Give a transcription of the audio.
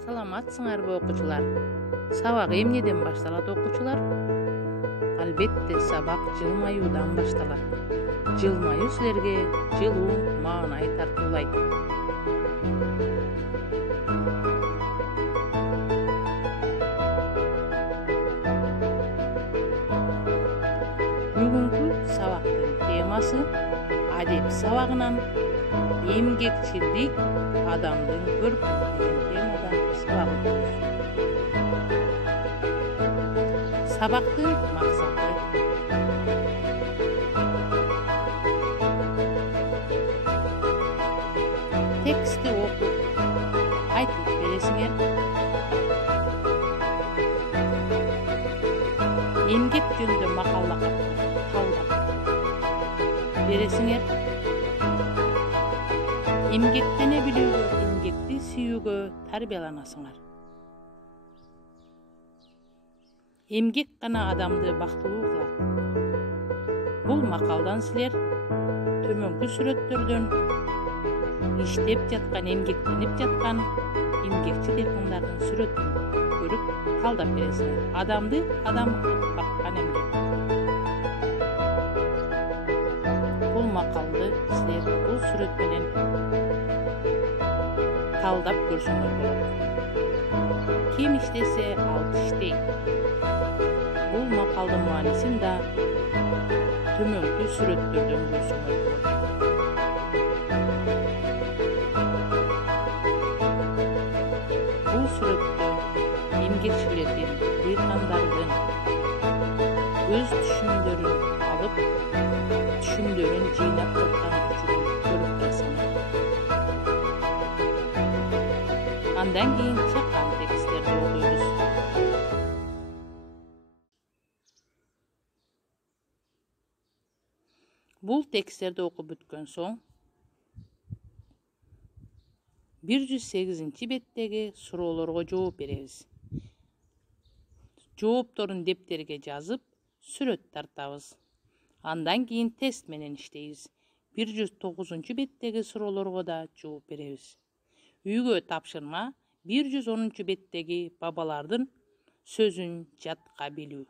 Саламатсыңарбы окуучулар? Сабак эмнеден башталат окуучулар? Албетте сабак жылмаюудан башталат. Жылмаюу силерге жылуу маанай тартуулайт. Бүгүнкү сабактын темасы адеп сабагынан эмгекчилдик адамдын көркүнү деген темадан сабак окуйбуз. Сабактын максаты текстти окуп айтып бересиңер. Эмгек жөнүндө макала талдап бересиңер. Эмгектене билүүгө, эмгекти сүйүүгө тарбияланасыңар. Эмгек гана адамды бактылуу кылат. Бул макалдан силер төмөнкү сүрөттөрдөн иштеп жаткан, эмгектенип жаткан эмгекчи дыйкандардын сүрөтүн көрүп талдап бересиңер. Адамды адам кылып баккан эмгек. Бул макалды силер бул сүрөт менен талдап көрсөңөр болот. Ким иштесе ал иштейт. Бул макалдын маанисин да төмөнкү сүрөттөрдөн көрсөңөр болот. Бул сүрөттө эмгекчилердин, дыйкандардын өз түшүмдөрүн алып, түшүмдөрүн жыйнап жаткан учурун көрүп турасыңар. Андан кийин чакан тексттерди окуйбуз. Бул тексттерди окуп бүткөн соң 108 беттеги суроолорго жооп беребиз. Жоопторун дептерге жазып, сүрөт тартабыз. Андан кийин тест менен иштейбиз. 109 беттеги суроолорго да жооп беребиз. Үйгө тапшырма 110 беттеги бабалардын сөзүн жатка билүү.